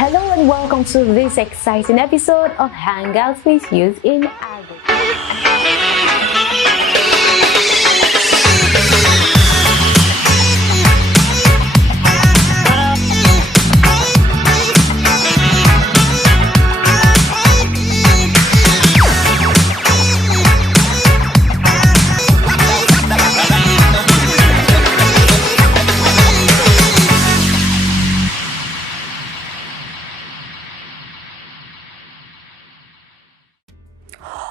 Hello and welcome to this exciting episode of Hangouts with Youth in Agriculture.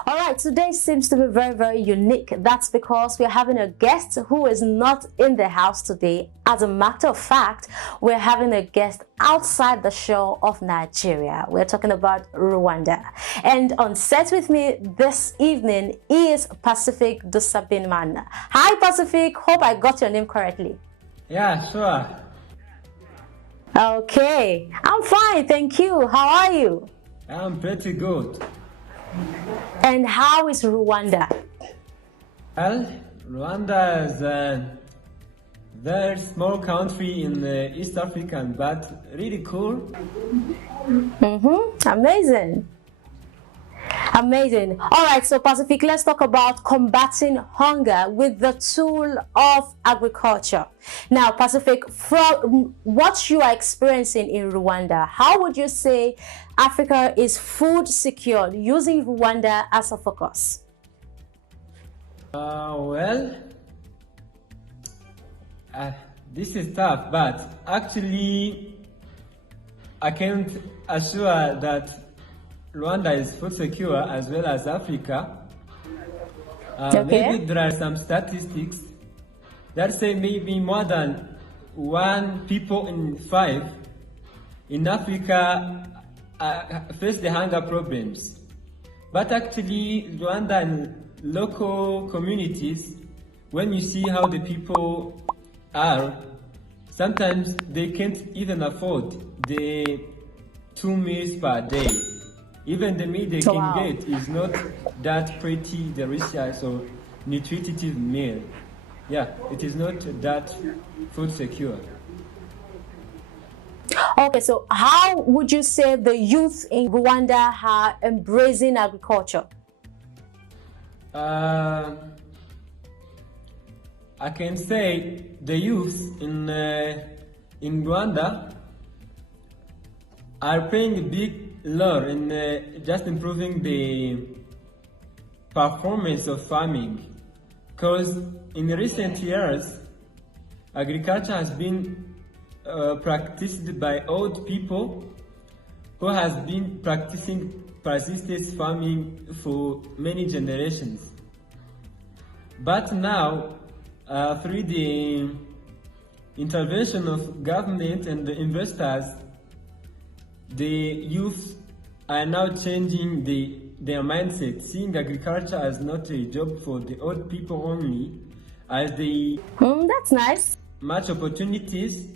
Alright, today seems to be very unique. That's because we're having a guest who is not in the house today. As a matter of fact, we're having a guest outside the shore of Nigeria. We're talking about Rwanda. And on set with me this evening is Pacifique Dusabimana. Hi Pacifique, hope I got your name correctly. Yeah, sure. Okay, I'm fine, thank you. How are you? I'm pretty good. And how is Rwanda? Well, Rwanda is a very small country in East Africa, but really cool. Amazing. Amazing. All right, so Pacifique, let's talk about combating hunger with the tool of agriculture. Now, Pacifique, from what you are experiencing in Rwanda, how would you say Africa is food secured using Rwanda as a focus? This is tough, but actually, I can't assure that Rwanda is food secure as well as Africa. Maybe there are some statistics that say maybe more than 1 people in 5 in Africa face the hunger problems. But actually, Rwanda and local communities, when you see how the people are, sometimes they can't even afford the 2 meals per day. Even the meal they can get is not that pretty delicious or nutritive meal. Yeah, it is not that food secure. Okay, so how would you say the youth in Rwanda are embracing agriculture? I can say the youth in Rwanda are playing a big role in just improving the performance of farming, because in recent years agriculture has been practiced by old people who has been practicing persistence farming for many generations. But now, through the intervention of government and the investors, the youth are now changing their mindset, seeing agriculture as not a job for the old people only, as they that's nice. Much opportunities.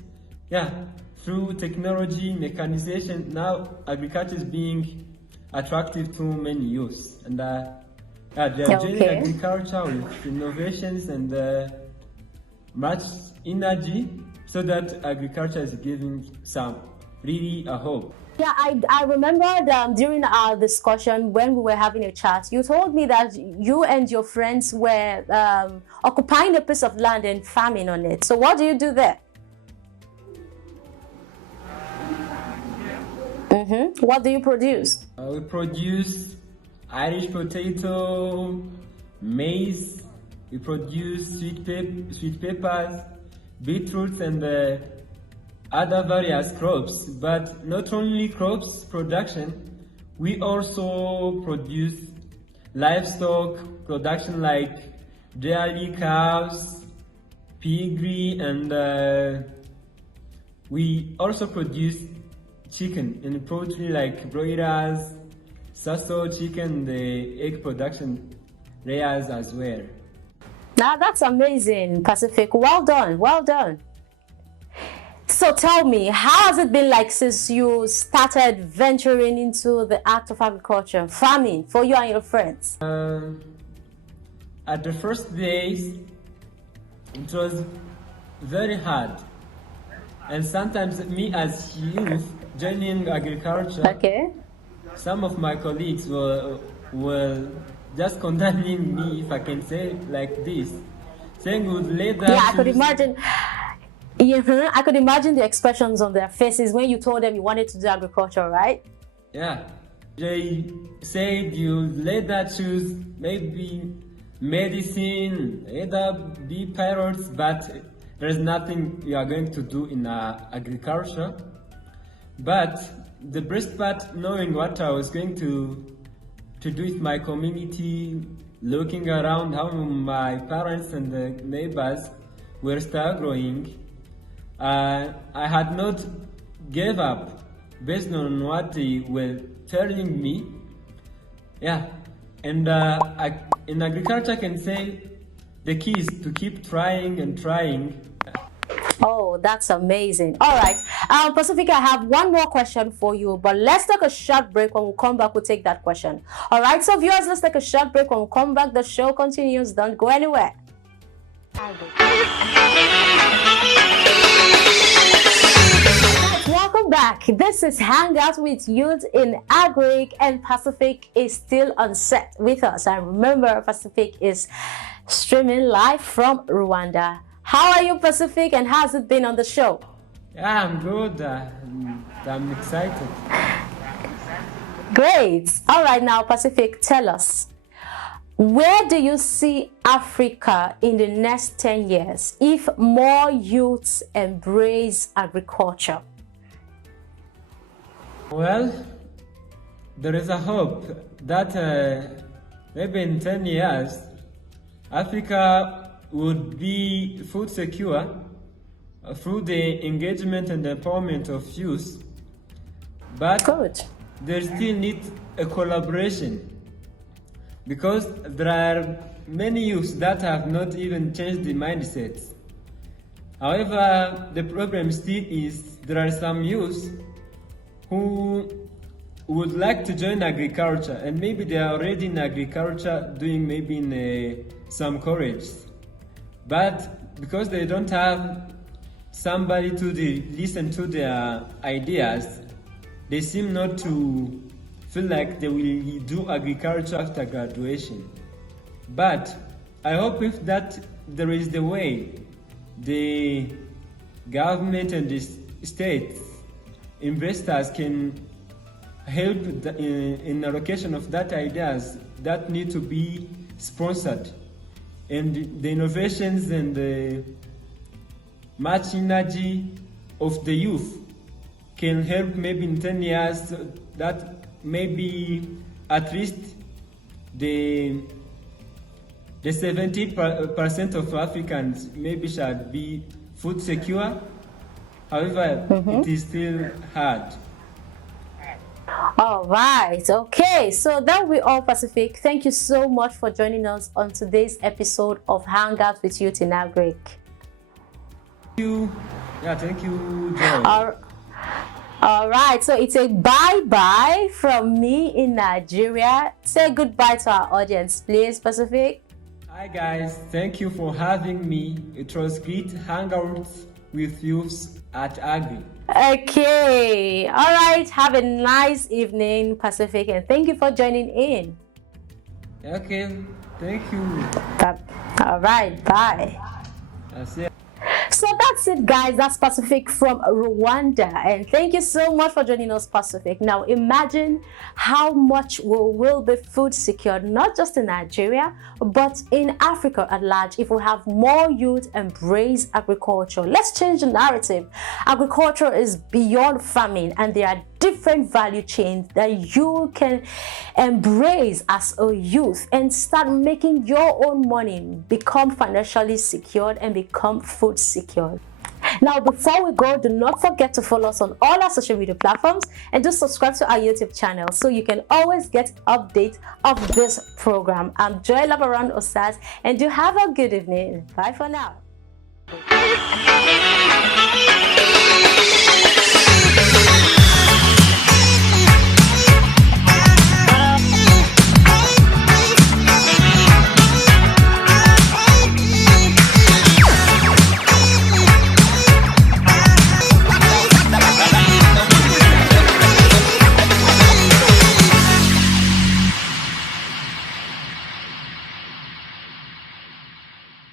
Yeah, through technology, mechanization, now agriculture is being attractive to many youths, and they are joining agriculture with innovations and much energy, so that agriculture is giving some really a hope. Yeah, I remember during our discussion when we were having a chat, you told me that you and your friends were occupying a piece of land and farming on it. So what do you do there? What do you produce? We produce Irish potato, maize. We produce sweet peppers, beetroots, and other various crops. But not only crops production, we also produce livestock production like dairy cows, piggery, and we also produce chicken and poultry like broilers, sasso chicken, the egg production layers as well. Now that's amazing, Pacifique. Well done, well done. So tell me, how has it been like since you started venturing into the act of agriculture, farming, for you and your friends? At the first days, it was very hard. And sometimes me as youth, joining agriculture, Okay. some of my colleagues were just condemning me, if I can say it like this, saying we would later Yeah, I could choose. imagine. Yeah, I could imagine the expressions on their faces when you told them you wanted to do agriculture, right? Yeah, they said you later choose maybe medicine, either be pilots, but there's nothing you are going to do in agriculture. But the best part, knowing what I was going to do with my community, looking around how my parents and the neighbors were struggling, I had not gave up based on what they were telling me. Yeah, and in agriculture, I can say the key is to keep trying and trying. Oh, that's amazing. All right. Pacifica, I have one more question for you, but let's take a short break. When we come back, we'll take that question. All right. So, viewers, let's take a short break. When we come back, the show continues. Don't go anywhere. Welcome back. This is Hangout with Youth in Agric, and Pacifique is still on set with us. And remember, Pacifique is streaming live from Rwanda. How are you, Pacifique, and how's it been on the show? Yeah, I'm good. I'm excited. Great. All right, now, Pacifique, tell us, where do you see Africa in the next 10 years if more youths embrace agriculture? Well, there is a hope that maybe in 10 years, Africa would be food secure through the engagement and empowerment of youth. But Good. there still needs a collaboration, because there are many youths that have not even changed the mindsets. However, the problem still is there are some youths who would like to join agriculture, and maybe they are already in agriculture doing maybe in some college, but because they don't have somebody to listen to their ideas, they seem not to feel like they will do agriculture after graduation. But I hope if that there is the way the government and the states investors can help in allocation of that ideas that need to be sponsored, and the innovations and the much energy of the youth can help maybe in 10 years that maybe at least the 70% of Africans maybe shall be food secure. However, it is still hard. All right. Okay. So that will be all, Pacifique. Thank you so much for joining us on today's episode of Hangout with Youth in Agric. Thank you. Yeah, thank you, Joy. All right. So it's a bye-bye from me in Nigeria. Say goodbye to our audience, please, Pacifique. Hi, guys. Thank you for having me. It was great hangout with youth at Agri. Okay. All right. Have a nice evening, Pacifique, and thank you for joining in. Okay, thank you. All right. Bye. That's it. So that's it, guys. That's Pacifique from Rwanda, and thank you so much for joining us, Pacifique. Now imagine how much we will be food secured, not just in Nigeria but in Africa at large, if we have more youth embrace agriculture. Let's change the narrative. Agriculture is beyond farming, and there are different value chains that you can embrace as a youth and start making your own money, become financially secured, and become food secured. Now, before we go, do not forget to follow us on all our social media platforms and do subscribe to our YouTube channel so you can always get updates of this program. I'm Joy Labaran Osas, and do have a good evening. Bye for now.